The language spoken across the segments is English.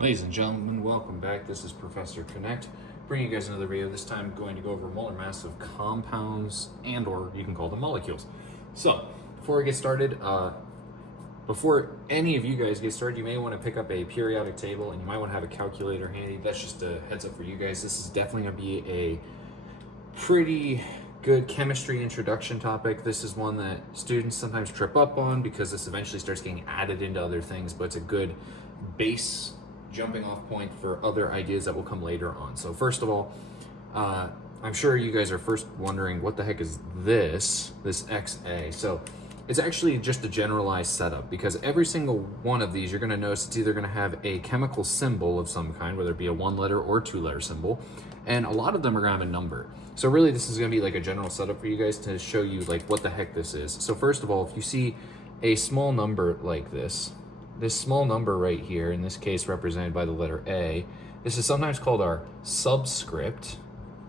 Ladies and gentlemen, welcome back. This is Professor Connect, bringing you guys another video. This time I'm going to go over molar mass of compounds, and or you can call them molecules. So, before we get started, before any of you guys get started, you may want to pick up a periodic table and you might want to have a calculator handy. That's just a heads up for you guys. This is definitely going to be a pretty good chemistry introduction topic. This is one that students sometimes trip up on because this eventually starts getting added into other things, but it's a good base jumping off point for other ideas that will come later on. So first of all, I'm sure you guys are first wondering what the heck is this XA. So it's actually just a generalized setup, because every single one of these you're going to notice it's either going to have a chemical symbol of some kind, whether it be a 1-letter or 2-letter symbol, and a lot of them are going to have a number. So really this is going to be like a general setup for you guys to show you like what the heck this is. So first of all, if you see a small number like this small number right here, in this case represented by the letter A, this is sometimes called our subscript,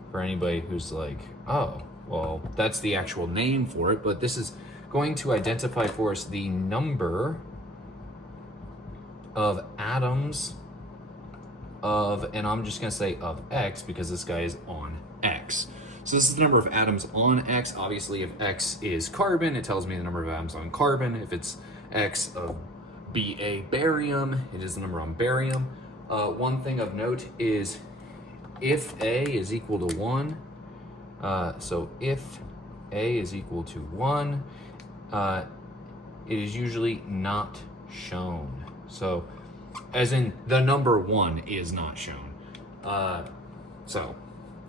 for anybody who's like, oh, well, that's the actual name for it, but this is going to identify for us the number of atoms of, and I'm just gonna say of X because this guy is on X. So this is the number of atoms on X. Obviously, if X is carbon, it tells me the number of atoms on carbon. If it's X of Ba barium, it is the number on barium. One thing of note is if A is equal to 1, so if A is equal to 1, it is usually not shown. So as in the number 1 is not shown. So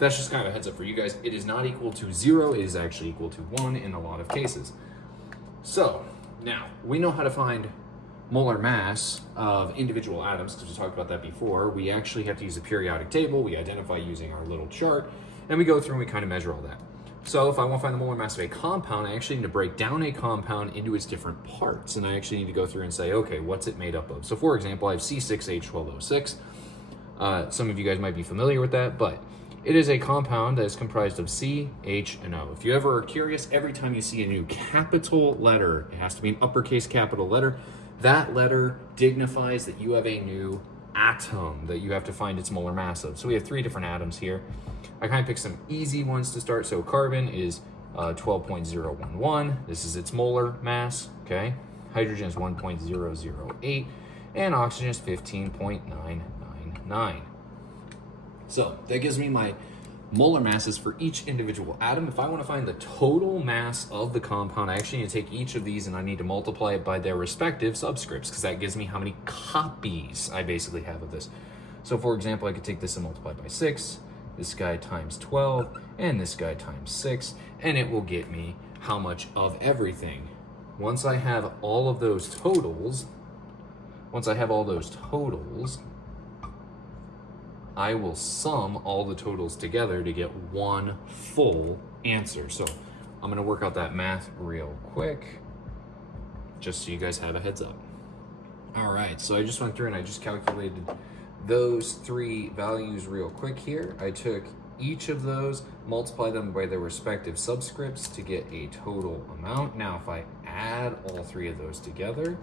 that's just kind of a heads up for you guys. It is not equal to 0, it is actually equal to 1 in a lot of cases. So now we know how to find molar mass of individual atoms, because we talked about that before. We actually have to use a periodic table. We identify using our little chart, and we go through and we kind of measure all that. So if I want to find the molar mass of a compound, I actually need to break down a compound into its different parts, and I actually need to go through and say, okay, what's it made up of? So for example, I have C6H12O6. Some of you guys might be familiar with that, but it is a compound that is comprised of C, H, and O. If you ever are curious, every time you see a new capital letter, it has to be an uppercase capital letter. That letter dignifies that you have a new atom that you have to find its molar mass of. So we have 3 different atoms here. I kind of picked some easy ones to start. So carbon is 12.011. This is its molar mass, okay? Hydrogen is 1.008, and oxygen is 15.999. So that gives me my molar masses for each individual atom. If I want to find the total mass of the compound, I actually need to take each of these and I need to multiply it by their respective subscripts, because that gives me how many copies I basically have of this. So for example, I could take this and multiply by 6, this guy times 12, and this guy times 6, and it will get me how much of everything. Once I have all of those totals, I will sum all the totals together to get one full answer. So I'm gonna work out that math real quick, just so you guys have a heads up. All right, so I just went through and I just calculated those 3 values real quick here. I took each of those, multiplied them by their respective subscripts to get a total amount. Now, if I add all 3 of those together,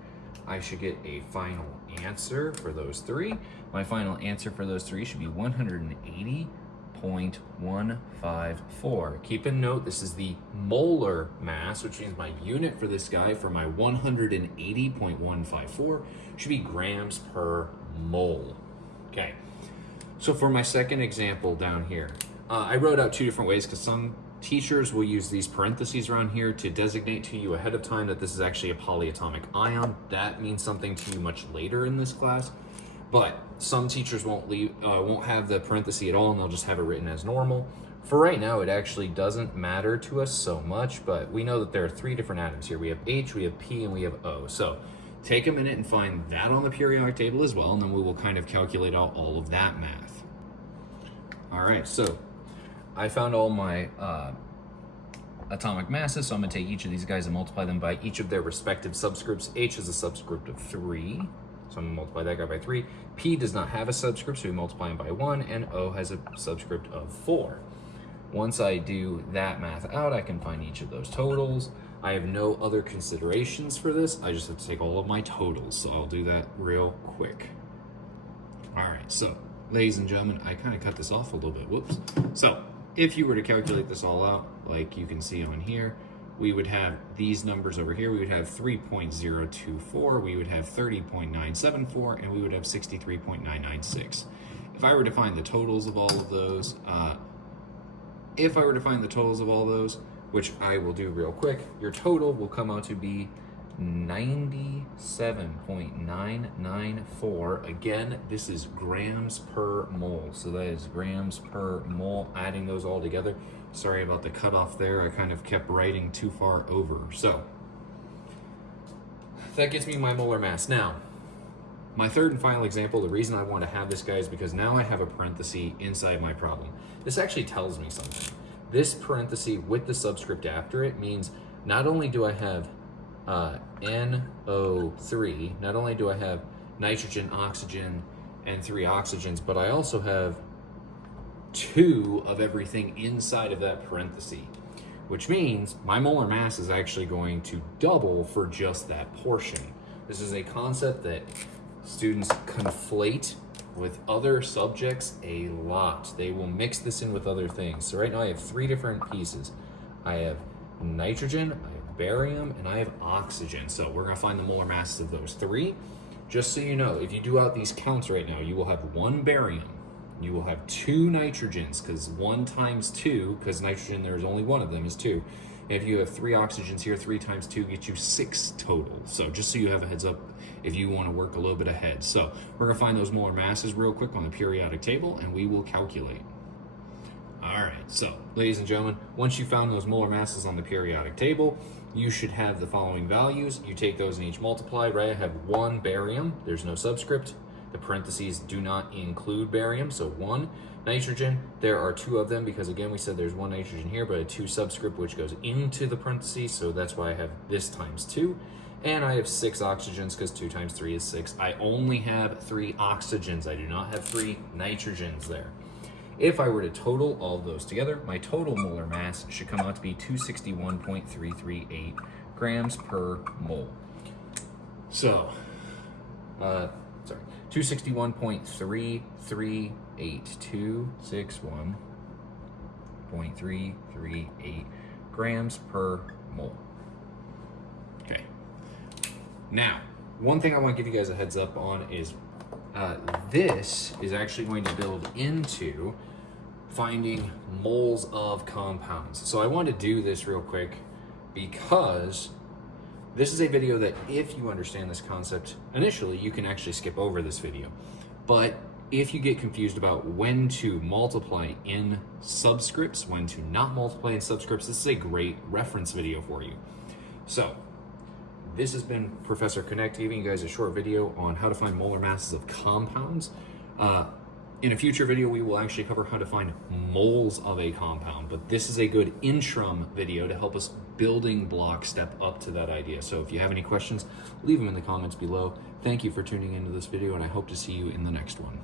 I should get a final answer for those 3. My final answer for those 3 should be 180.154. Keep in note, this is the molar mass, which means my unit for this guy for my 180.154 should be grams per mole. Okay, so for my second example down here, I wrote out 2 different ways, because some teachers will use these parentheses around here to designate to you ahead of time that this is actually a polyatomic ion. That means something to you much later in this class, but some teachers won't have the parenthesis at all, and they'll just have it written as normal. For right now, it actually doesn't matter to us so much, but we know that there are 3 different atoms here. We have H, we have P, and we have O. So take a minute and find that on the periodic table as well, and then we will kind of calculate out all of that math. All right, so I found all my atomic masses, so I'm going to take each of these guys and multiply them by each of their respective subscripts. H is a subscript of 3, so I'm going to multiply that guy by 3. P does not have a subscript, so we multiply him by 1, and O has a subscript of 4. Once I do that math out, I can find each of those totals. I have no other considerations for this. I just have to take all of my totals, so I'll do that real quick. All right, so ladies and gentlemen, I kind of cut this off a little bit, whoops. So if you were to calculate this all out, like you can see on here, we would have these numbers over here. We would have 3.024, we would have 30.974, and we would have 63.996. If I were to find the totals of all of those, which I will do real quick, your total will come out to be 97.994. Again, this is grams per mole. So that is grams per mole, adding those all together. Sorry about the cutoff there. I kind of kept writing too far over. So that gets me my molar mass. Now, my third and final example, the reason I want to have this guy is because now I have a parenthesis inside my problem. This actually tells me something. This parenthesis with the subscript after it means not only do I have NO3, not only do I have nitrogen, oxygen, and 3 oxygens, but I also have 2 of everything inside of that parenthesis, which means my molar mass is actually going to double for just that portion. This is a concept that students conflate with other subjects a lot. They will mix this in with other things. So right now I have 3 different pieces. I have nitrogen, I have barium, and I have oxygen. So we're gonna find the molar masses of those 3. Just so you know, if you do out these counts right now, you will have 1 barium, you will have 2 nitrogens, because 1 times 2, because nitrogen, there's only 1 of them, is 2. If you have 3 oxygens here, 3 times 2 gets you 6 total. So just so you have a heads up if you want to work a little bit ahead. So we're going to find those molar masses real quick on the periodic table, and we will calculate. All right, so ladies and gentlemen, once you found those molar masses on the periodic table, you should have the following values. You take those and each multiply, right? I have 1 barium, there's no subscript. The parentheses do not include barium, so 1. Nitrogen, there are 2 of them because again, we said there's 1 nitrogen here, but a 2 subscript which goes into the parentheses, so that's why I have this times 2. And I have 6 oxygens because 2 times 3 is 6. I only have 3 oxygens. I do not have 3 nitrogens there. If I were to total all of those together, my total molar mass should come out to be 261.338 grams per mole. So, 261.338, 261.338 grams per mole. Okay. Now, one thing I want to give you guys a heads up on is this is actually going to build into finding moles of compounds. So I want to do this real quick because this is a video that if you understand this concept initially, you can actually skip over this video. But if you get confused about when to multiply in subscripts, when to not multiply in subscripts, this is a great reference video for you. So this has been Professor Connect giving you guys a short video on how to find molar masses of compounds. In a future video, we will actually cover how to find moles of a compound, but this is a good interim video to help us building block step up to that idea. So if you have any questions, leave them in the comments below. Thank you for tuning into this video, and I hope to see you in the next one.